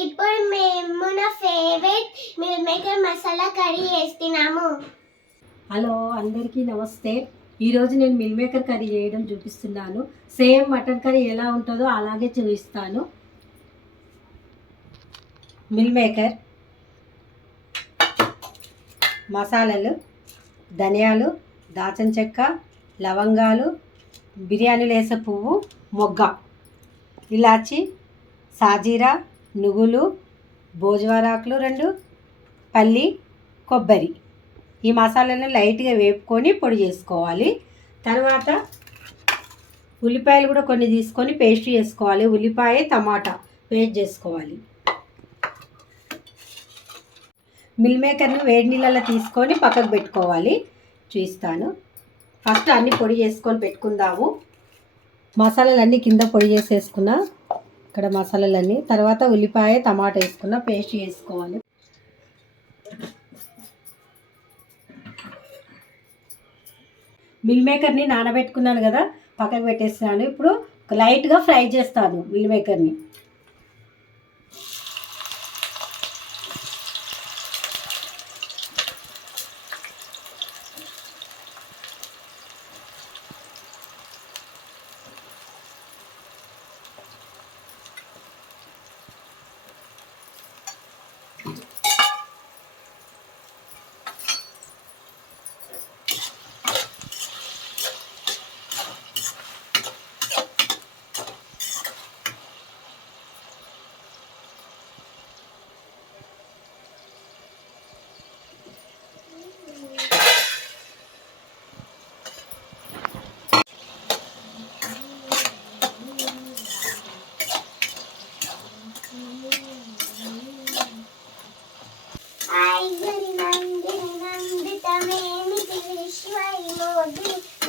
ఇప్పుడు మేము నా ఫేవరెట్ మిల్ మేకర్ మసాలా కర్రీ చేస్తున్నాము. హలో అందరికీ నమస్తే. ఈరోజు నేను మిల్ మేకర్ కర్రీ చేయడం చూపిస్తున్నాను. సేమ్ మటన్ కర్రీ ఎలా ఉంటుందో అలాగే చూపిస్తాను. మిల్ మేకర్, మసాలాలు, ధనియాలు, దాల్చిన చెక్క, లవంగాలు, బిర్యానీలో వేసే పువ్వు, మొగ్గ, ఇలాచి, సాజీరా, నువ్వులు, భోజవారాకులు 2, పల్లి, కొబ్బరి. ఈ మసాలాలను లైట్గా వేపుకొని పొడి చేసుకోవాలి. తర్వాత ఉల్లిపాయలు కూడా కొన్ని తీసుకొని పేస్ట్ చేసుకోవాలి. ఉల్లిపాయ, టమాటా పేస్ట్ చేసుకోవాలి. మిల్ మేకర్ను వేడి నీళ్ళలో తీసుకొని పక్కకు పెట్టుకోవాలి. చూపిస్తాను. ఫస్ట్ అన్నీ పొడి చేసుకొని పెట్టుకుందాము. మసాలాలన్నీ కింద పొడి చేసేసుకున్నా, ఇక్కడ మసాలాలన్నీ. తర్వాత ఉల్లిపాయ, టమాటా వేసుకున్న పేస్ట్ చేసుకోవాలి. మిల్ మేకర్ని నానబెట్టుకున్నాను కదా, పక్కకు పెట్టేస్తాను. ఇప్పుడు లైట్గా ఫ్రై చేస్తాను మిల్ మేకర్ని.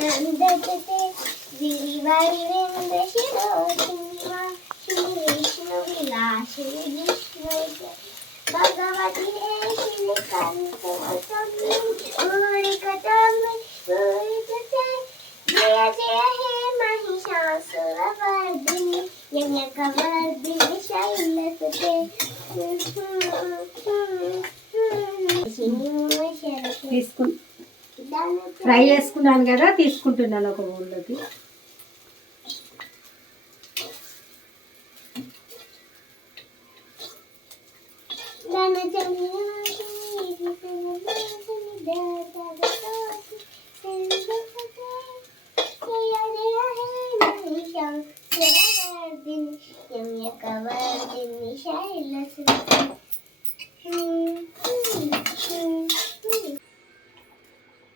నందతే గిరివరివేంద్ర శిరోసినిమా శ్రీ విష్ణు విలాసిని విష్ణు భగవతి శ్రీ కంఠమసమి ఊరికతమి ఊరికతే జయ జయ హే మహిషాసురవర్ధిని యజ్ఞకవర్ధిని శైలసుతే తీసుకు ఫ్రై చేసుకున్నాను కదా, తీసుకుంటున్నాను ఒక బౌల్లోకి.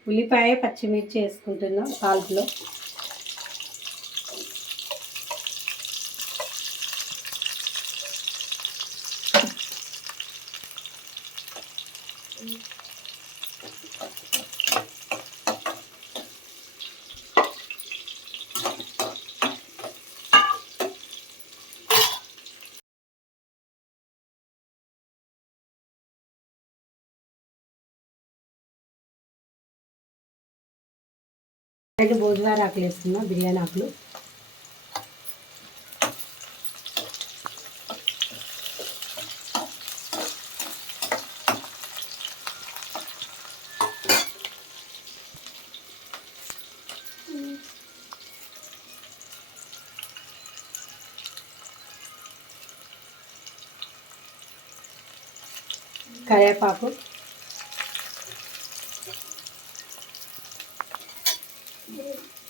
ఉల్లిపాయ, పచ్చిమిర్చి వేసుకుంటున్నాం పాలకులో. భోజనాలు ఆకులు వేస్తున్నా, బిర్యానీ ఆకులు. కరివేపాకు,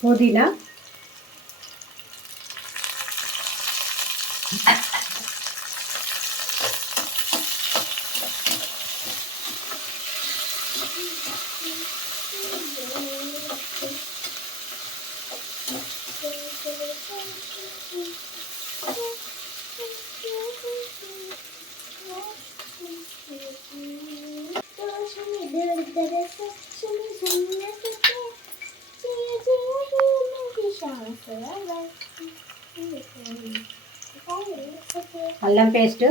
పుదీనా, అల్లం పేస్ట్,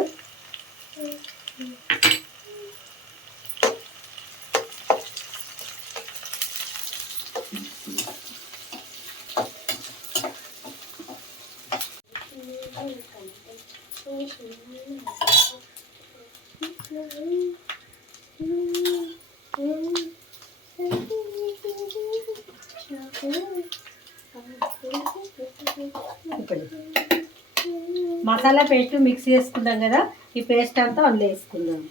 మసాలా పేస్ట్ మిక్స్ చేసుకున్నాం కదా, ఈ పేస్ట్ అంతా అందులో వేసుకుందాం.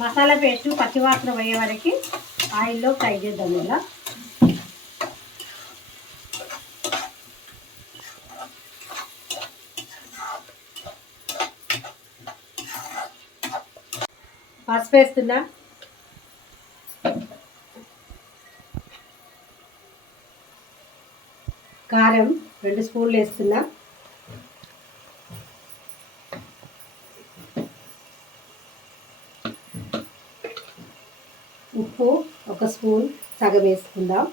మసాలా పేస్ట్ పచ్చివాసన పోయే వరకు ఆయిల్లో ఫ్రై చేద్దాం. ఇలా పసుపు వేస్తున్నా, కారం 2 స్పూన్లు వేస్తున్నా, ఉప్పు 1 స్పూన్ సగం వేసుకుందాం.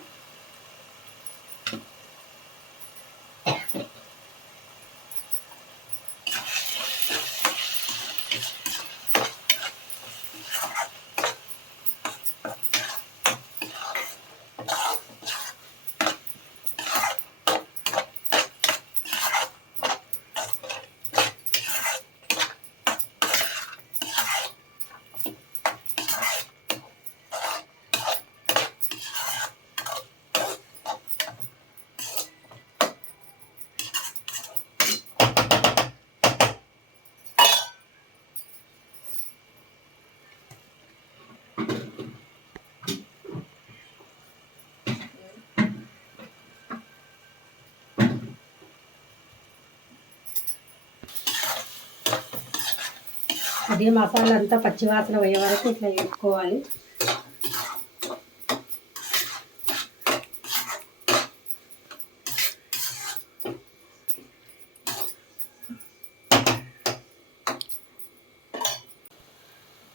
అది మసాలా అంతా పచ్చివాసన పోయే వరకు ఇట్లా వేసుకోవాలి.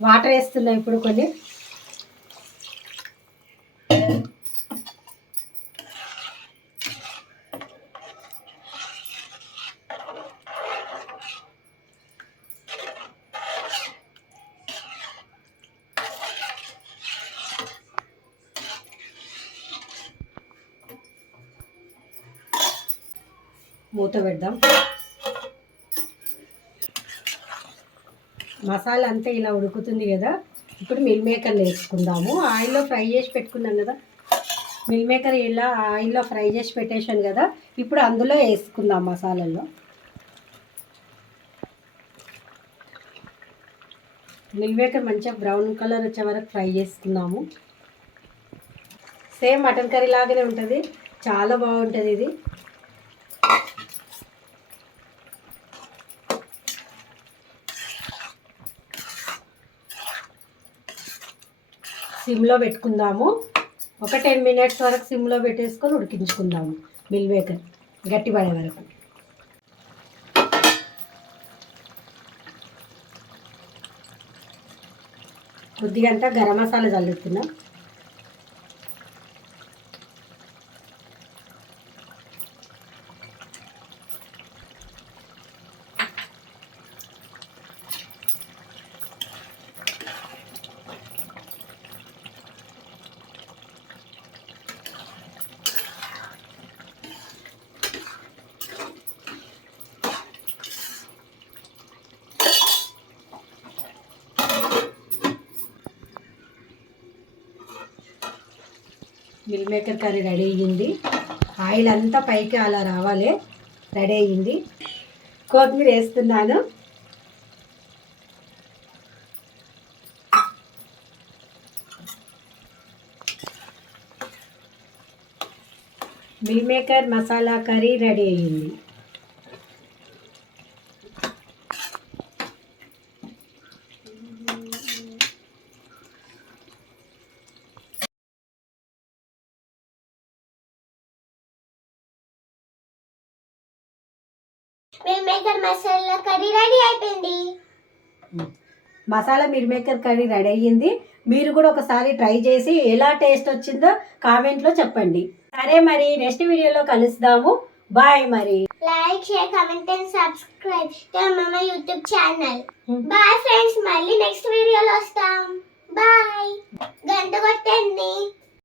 వాటర్ వేస్తున్నా ఇప్పుడు కొన్ని. మూత పెడదాం. మసాలా అంతా ఇలా ఉడుకుతుంది కదా, ఇప్పుడు మిల్ మేకర్ని వేసుకుందాము. ఆయిల్లో ఫ్రై చేసి పెట్టుకున్నాం కదా, మిల్ మేకర్ ఇలా ఆయిల్లో ఫ్రై చేసి పెట్టేశాను కదా, ఇప్పుడు అందులో వేసుకుందాం. మసాలాలో మిల్ మేకర్ మంచిగా బ్రౌన్ కలర్ వచ్చే వరకు ఫ్రై చేసుకున్నాము. సేమ్ మటన్ కర్రీ లాగానే ఉంటుంది, చాలా బాగుంటుంది ఇది. సిమ్లో పెట్టుకుందాము. ఒక 10 మినిట్స్ వరకు సిమ్లో పెట్టేసుకొని ఉడికించుకుందాము. మిల్ మేకర్ గట్టి పడే వరకు. కొద్దిగంతా గరం మసాలా చల్లుతున్నా. మిల్ మేకర్ కర్రీ రెడీ అయ్యింది. ఆయిల్ అంతా పైకి అలా రావాలి. రెడీ అయ్యింది. కొత్తిమీర వేస్తున్నాను. Meal maker masala curry ready అయ్యింది. Meal maker masala curry ready అయిపోయింది. Masala meal maker curry ready అయ్యింది. మీరు కూడా ఒకసారి ట్రై చేసి ఎలా టేస్ట్ వచ్చిందో కామెంట్లో చెప్పండి. సరే మరి నెక్స్ట్ వీడియోలో కలుస్తాము. బాయ్ మరి. Like share comment and subscribe to మమ్మ యూట్యూబ్ ఛానల్. బాయ్ ఫ్రెండ్స్, మళ్ళీ నెక్స్ట్ వీడియోలో వస్తాం. బాయ్. గంట కొట్టండి.